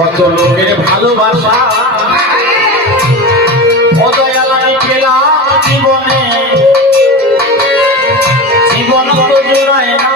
কত লোকের ভালোবাসা অদয়াল আমি পেলাম জীবনে, জীবন তো জোড়ায় না